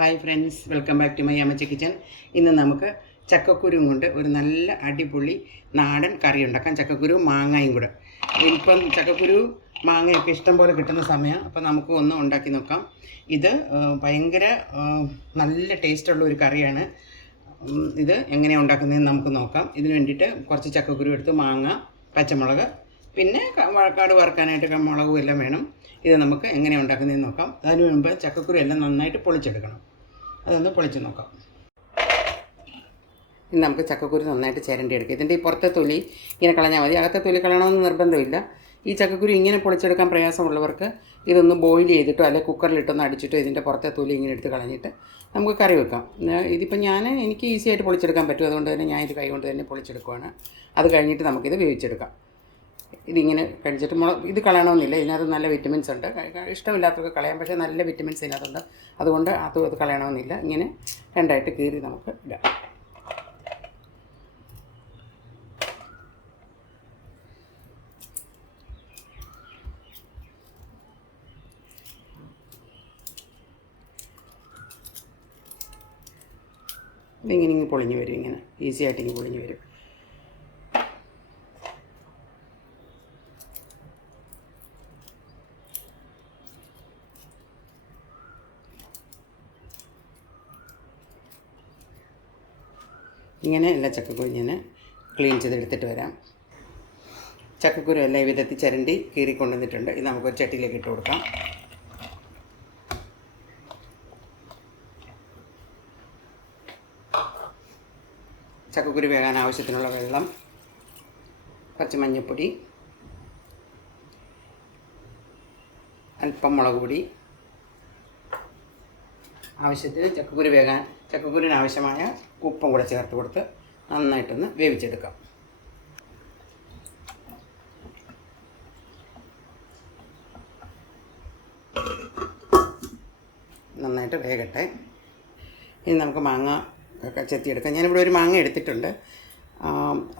Hi friends welcome back to my Ammachi kitchen ഇന്ന് നമുക്ക് ചക്കക്കുരുവും കൊണ്ട് ഒരു നല്ല അടിപൊളി നാടൻ കറി ഉണ്ടാക്കാം. ചക്കക്കുരു മാങ്ങയും കൂടെ. ഇപ്പം ചക്കക്കുരു മാങ്ങയൊക്കെ ഇഷ്ടം പോലെ കിട്ടുന്ന സമയമാണ് അപ്പം നമുക്ക് ഒന്ന് ഉണ്ടാക്കി നോക്കാം. ഇത് ഭയങ്കര നല്ല ടേസ്റ്റുള്ള ഒരു കറിയാണ്. ഇത് എങ്ങനെയാണ് ഉണ്ടാക്കുന്നതെന്ന് നമുക്ക് നോക്കാം. ഇതിന് വേണ്ടിയിട്ട് കുറച്ച് ചക്കക്കുരു എടുത്ത് മാങ്ങ പച്ചമുളക് പിന്നെ വഴക്കാട് വറുക്കാനായിട്ട് മുളകും എല്ലാം വേണം. ഇത് നമുക്ക് എങ്ങനെയാണ് ഉണ്ടാക്കുന്നതെന്ന് നോക്കാം. അതിന് മുമ്പ് ചക്കക്കുരു എല്ലാം നന്നായിട്ട് പൊളിച്ചെടുക്കണം. അതൊന്ന് പൊളിച്ച് നോക്കാം. ഇനി നമുക്ക് ചക്കക്കുരു നന്നായിട്ട് ചിരണ്ടി എടുക്കാം ഇതിന്റെ ഈ പുറത്തെ തൊലി ഇങ്ങനെ കളഞ്ഞാൽ മതി. അകത്തെ തൊലി കളയണമെന്ന് നിർബന്ധമില്ല. ഈ ചക്കക്കുരു ഇങ്ങനെ പൊളിച്ചെടുക്കാൻ പ്രയാസമുള്ളവർക്ക് ഇതൊന്ന് ബോയിൽ ചെയ്തിട്ടോ അല്ലെങ്കിൽ കുക്കറിലിട്ടൊന്ന് അടിച്ചിട്ടോ ഇതിന്റെ പുറത്തെ തൊലി ഇങ്ങനെ എടുത്ത് കളഞ്ഞിട്ട് നമുക്ക് കറി വെക്കാം. ഇതിപ്പോൾ ഞാൻ എനിക്ക് ഈസി ആയിട്ട് പൊളിച്ചെടുക്കാൻ പറ്റും. അതുകൊണ്ട് തന്നെ ഞാൻ ഇത് കൈ കൊണ്ട് തന്നെ പൊളിച്ചെടുക്കുവാണ്. അത് കഴിഞ്ഞിട്ട് നമുക്കിത് വേവിച്ചെടുക്കാം. ഇതിങ്ങനെ കഴിച്ചിട്ട് മുള ഇത് കളയണമെന്നില്ല. ഇതിനകത്ത് നല്ല വിറ്റമിൻസ് ഉണ്ട്. ഇഷ്ടമില്ലാത്തവർക്ക് കളയാം. പക്ഷേ നല്ല വിറ്റമിൻസ് ഇതിനകത്തുണ്ട്. അതുകൊണ്ട് അത് അത് കളയണമെന്നില്ല. ഇങ്ങനെ രണ്ടായിട്ട് കീറി നമുക്ക് ഇടാം. ഇതിങ്ങനെ ഇങ്ങനെ പൊളിഞ്ഞ് വരും. ഇങ്ങനെ ഈസി ആയിട്ട് ഇങ്ങനെ പൊളിഞ്ഞ് വരും. ഇങ്ങനെ എല്ലാ ചക്കക്കുരു ഞാൻ ക്ലീൻ ചെയ്തെടുത്തിട്ട് വരാം. ചക്കക്കുരു എല്ലാം ഈ വിധത്തിൽ ചിരണ്ടി കീറി കൊണ്ടുവന്നിട്ടുണ്ട്. ഇത് നമുക്കൊരു ചട്ടിയിലേക്ക് ഇട്ട് കൊടുക്കാം. ചക്കക്കുരു വേകാൻ ആവശ്യത്തിനുള്ള വെള്ളം കുറച്ച് മഞ്ഞൾപ്പൊടി അല്പം മുളക് പൊടി ആവശ്യത്തിന് ചക്കക്കുരു വേകാൻ ചക്കക്കുരുവിന് ആവശ്യമായ ഉപ്പും കൂടെ ചേർത്ത് കൊടുത്ത് നന്നായിട്ടൊന്ന് വേവിച്ചെടുക്കാം. നന്നായിട്ട് വേകട്ടെ. ഇനി നമുക്ക് മാങ്ങ ഒക്കെ ചെത്തിയെടുക്കാം. ഞാനിവിടെ ഒരു മാങ്ങ എടുത്തിട്ടുണ്ട്.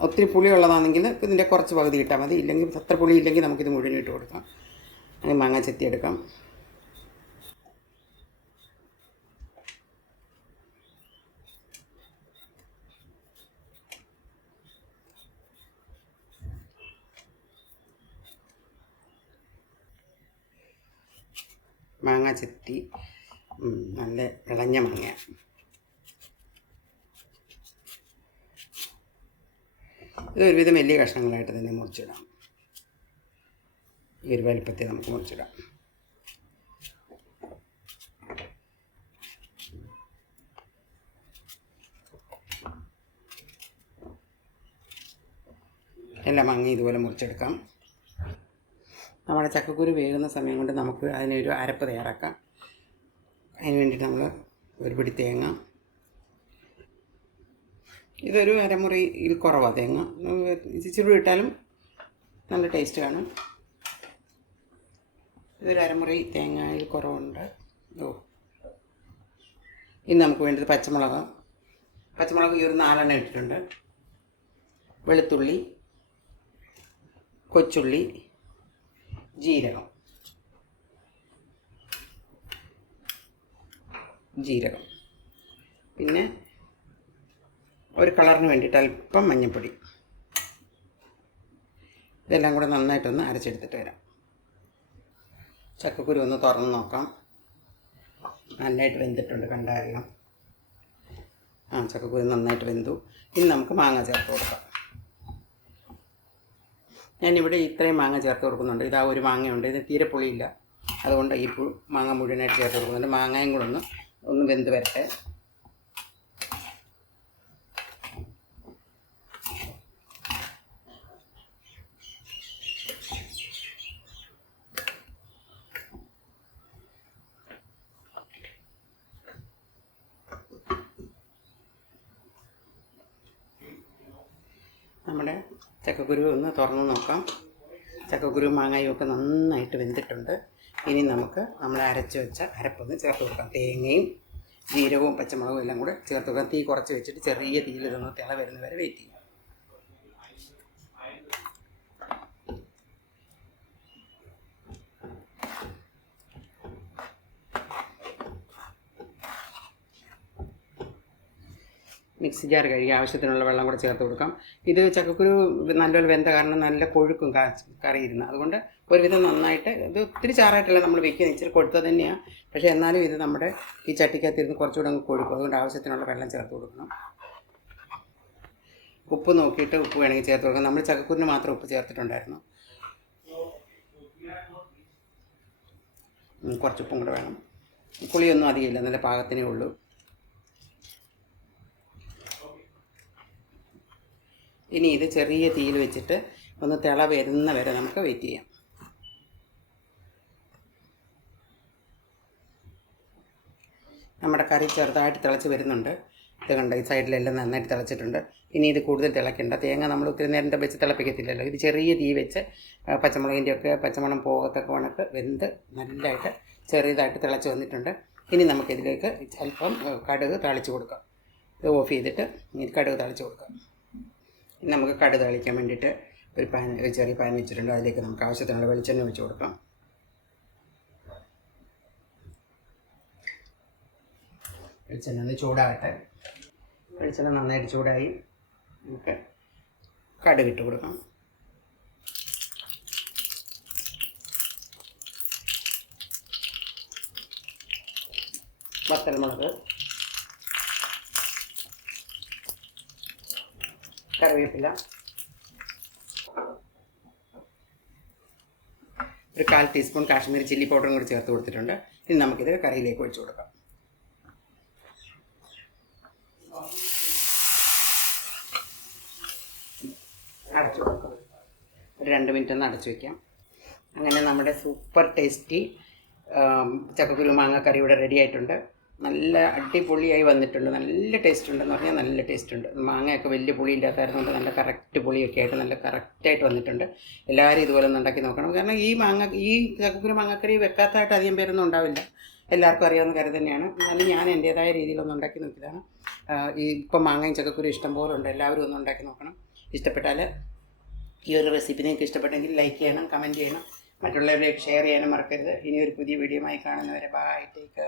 ഒത്തിരി പുളി ഉള്ളതാണെങ്കിൽ ഇതിന്റെ കുറച്ച് പകുതി ഇട്ടാൽ മതി. ഇല്ലെങ്കിൽ അത്ര പുളി ഇല്ലെങ്കിൽ നമുക്കിത് മുഴുവൻ ഇട്ട് കൊടുക്കാം. മാങ്ങ ചെത്തിയെടുക്കാം. മാങ്ങ ചെത്തി. നല്ല ഇളഞ്ഞ മാങ്ങ. ഇത് ഒരുവിധം വലിയ കഷ്ണങ്ങളായിട്ട് തന്നെ മുറിച്ചിടാം. ഈ ഒരു വലിപ്പത്തിൽ നമുക്ക് മുറിച്ചിടാം. എല്ലാ മാങ്ങ ഇതുപോലെ മുറിച്ചെടുക്കാം. ചക്കക്കുരു വേകുന്ന സമയം കൊണ്ട് നമുക്ക് അതിനൊരു അരപ്പ് തയ്യാറാക്കാം. അതിന് വേണ്ടിയിട്ട് നമ്മൾ ഒരു പിടി തേങ്ങ. ഇതൊരു അരമുറിയിൽ കുറവാണ് തേങ്ങ. ഇച്ചിരി ഇട്ടാലും നല്ല ടേസ്റ്റ് കാണും. ഇതൊരു അരമുറി തേങ്ങയിൽ കുറവുണ്ട്. ഓ ഇനി നമുക്ക് വേണ്ടത് പച്ചമുളക്. പച്ചമുളക് ഈ ഒരു നാലെണ്ണം ഇട്ടിട്ടുണ്ട്. വെളുത്തുള്ളി കൊച്ചുള്ളി ജീരകം. ജീരകം. പിന്നെ ഒരു കളറിന് വേണ്ടിയിട്ട് അല്പം മഞ്ഞൾപ്പൊടി ഇതെല്ലാം കൂടെ നന്നായിട്ടൊന്ന് അരച്ചെടുത്തിട്ട് വരാം. ചക്കക്കുരു ഒന്ന് തുറന്ന് നോക്കാം. നന്നായിട്ട് വെന്തിട്ടുണ്ട് കണ്ടായിരുന്നു ആ ചക്കക്കുരു നന്നായിട്ട് വെന്തു. ഇനി നമുക്ക് മാങ്ങ ചേർത്ത് കൊടുക്കാം. ഞാനിവിടെ ഇത്രയും മാങ്ങ ചേർത്ത് കൊടുക്കുന്നുണ്ട്. ഇതാ ഒരു മാങ്ങയുണ്ട്. ഇത് തീരെ പുളിയില്ല. അതുകൊണ്ട് ഈ മാങ്ങ മുഴുവനായിട്ട് ചേർത്ത് കൊടുക്കുന്നുണ്ട്. മാങ്ങയും കൂടെ ഒന്ന് ഒന്ന് വെന്ത് വരട്ടെ നമ്മുടെ ചക്കക്കുരു ഒന്ന് തുറന്ന് നോക്കാം. ചക്കക്കുരു മാങ്ങയും ഒക്കെ നന്നായിട്ട് വെന്തിട്ടുണ്ട്. ഇനി നമുക്ക് നമ്മൾ അരച്ച് വെച്ച അരപ്പൊന്ന് ചേർത്ത് കൊടുക്കാം. തേങ്ങയും ജീരകവും പച്ചമുളകും എല്ലാം കൂടെ ചേർത്ത് കൊടുക്കാം. തീ കുറച്ച് വെച്ചിട്ട് ചെറിയ തീയിൽ ഇതൊന്ന് തിള വരുന്നവരെ വെയിറ്റ് ചെയ്യും. മിക്സി ജാർ കഴുകി ആവശ്യത്തിനുള്ള വെള്ളം കൂടെ ചേർത്ത് കൊടുക്കാം. ഇത് ചക്കക്കുരു നല്ലൊരു വെന്ത കാരണം നല്ല കൊഴുക്കും കറിയിരുന്നു. അതുകൊണ്ട് ഒരുവിധം നന്നായിട്ട് ഇത് ഒത്തിരി ചാറായിട്ടല്ല നമ്മൾ വെക്കുന്നത്. ഇച്ചിരി കൊടുത്തത് തന്നെയാണ് പക്ഷേ എന്നാലും ഇത് നമ്മുടെ ഈ ചട്ടിക്കകത്തിരുന്ന് കുറച്ചുകൂടെ അങ്ങ് കൊഴുക്കും. അതുകൊണ്ട് ആവശ്യത്തിനുള്ള വെള്ളം ചേർത്ത് കൊടുക്കണം. ഉപ്പ് നോക്കിയിട്ട് ഉപ്പ് വേണമെങ്കിൽ ചേർത്ത് കൊടുക്കാം. നമ്മൾ ചക്കക്കുരിന് മാത്രം ഉപ്പ് ചേർത്തിട്ടുണ്ടായിരുന്നു. കുറച്ചുപ്പും കൂടെ വേണം. പുളിയൊന്നും അധികമില്ല നല്ല പാകത്തിനേ ഉള്ളൂ. ഇനി ഇത് ചെറിയ തീയിൽ വെച്ചിട്ട് ഒന്ന് തിള വരുന്ന വരെ നമുക്ക് വെയിറ്റ് ചെയ്യാം. നമ്മുടെ കറി ചെറുതായിട്ട് തിളച്ച് വരുന്നുണ്ട്. ഇത് കണ്ട ഈ സൈഡിലെല്ലാം നന്നായിട്ട് തിളച്ചിട്ടുണ്ട്. ഇനി ഇത് കൂടുതൽ തിളയ്ക്കണ്ട. തേങ്ങ നമ്മൾ ഒത്തിരി നേരം വെച്ച് തിളപ്പിക്കത്തില്ലല്ലോ. ഇത് ചെറിയ തീ വെച്ച് പച്ചമുളകിന്റെ ഒക്കെ പച്ചമണം പോകത്തക്ക കണക്ക് വെന്ത് നല്ലതായിട്ട് ചെറിയതായിട്ട് തിളച്ച് വന്നിട്ടുണ്ട്. ഇനി നമുക്കിതിലേക്ക് അല്പം കടുക് തളിച്ച് കൊടുക്കാം. ഇത് ഓഫ് ചെയ്തിട്ട് ഇനി കടുക് തളിച്ച് കൊടുക്കാം. ഇനി നമുക്ക് കടു തളിക്കാൻ വേണ്ടിയിട്ട് ഒരു പാൻ ഒരു ചെറിയ പാൻ വെച്ചിട്ടുണ്ട്. അതിലേക്ക് നമുക്ക് ആവശ്യത്തിനുള്ള വെളിച്ചെണ്ണ ഒഴിച്ച് കൊടുക്കാം. വെളിച്ചെണ്ണ ഒന്ന് ചൂടാകട്ടെ. വെളിച്ചെണ്ണ നന്നായിട്ട് ചൂടായി. നമുക്ക് കടുക് ഇട്ട് കൊടുക്കാം. വത്തൽമുളക്. കറിവേപ്പില. ഒരു കാൽ ടീസ്പൂൺ കാശ്മീരി ചില്ലി പൗഡറും കൂടി ചേർത്ത് കൊടുത്തിട്ടുണ്ട്. ഇനി നമുക്കിത് കറിയിലേക്ക് ഒഴിച്ചു കൊടുക്കാം. അടച്ചു കൊടുക്കാം. ഒരു രണ്ട് മിനിറ്റ് ഒന്ന് അടച്ചു വയ്ക്കാം അങ്ങനെ നമ്മുടെ സൂപ്പർ ടേസ്റ്റി ചക്കക്കുരു മാങ്ങ ഇവിടെ റെഡി ആയിട്ടുണ്ട്. നല്ല അടിപൊളിയായി വന്നിട്ടുണ്ട്. നല്ല ടേസ്റ്റ് ഉണ്ടെന്ന് പറഞ്ഞാൽ നല്ല ടേസ്റ്റ് ഉണ്ട് മാങ്ങയൊക്കെ വലിയ പുളി ഇല്ലാത്തതായിരുന്നുകൊണ്ട് നല്ല കറക്റ്റ് പുളിയൊക്കെ ആയിട്ട് നല്ല കറക്റ്റായിട്ട് വന്നിട്ടുണ്ട്. എല്ലാവരും ഇതുപോലെ ഒന്ന് ഉണ്ടാക്കി നോക്കണം. കാരണം ഈ മാങ്ങ ഈ ചക്കക്കുരു മാങ്ങക്കറി വെക്കാത്തതായിട്ട് അധികം പേരൊന്നും ഉണ്ടാവില്ല. എല്ലാവർക്കും അറിയാവുന്ന കാര്യം തന്നെയാണ്. എന്നാലും ഞാൻ എന്റേതായ രീതിയിലൊന്ന് ഉണ്ടാക്കി നോക്കിയതാണ്. ഈ ഇപ്പം മാങ്ങയും ചക്കക്കുരു ഇഷ്ടം പോലെ ഉണ്ട്. എല്ലാവരും ഒന്ന് ഉണ്ടാക്കി നോക്കണം. ഇഷ്ടപ്പെട്ടാൽ ഈ ഒരു റെസിപ്പി നിങ്ങൾക്ക് ഇഷ്ടപ്പെട്ടെങ്കിൽ ലൈക്ക് ചെയ്യണം കമന്റ് ചെയ്യണം. മറ്റുള്ളവരിലേക്ക് ഷെയർ ചെയ്യാനും മറക്കരുത്. ഇനിയൊരു പുതിയ ആയി കാണുന്നവരെ. Bye take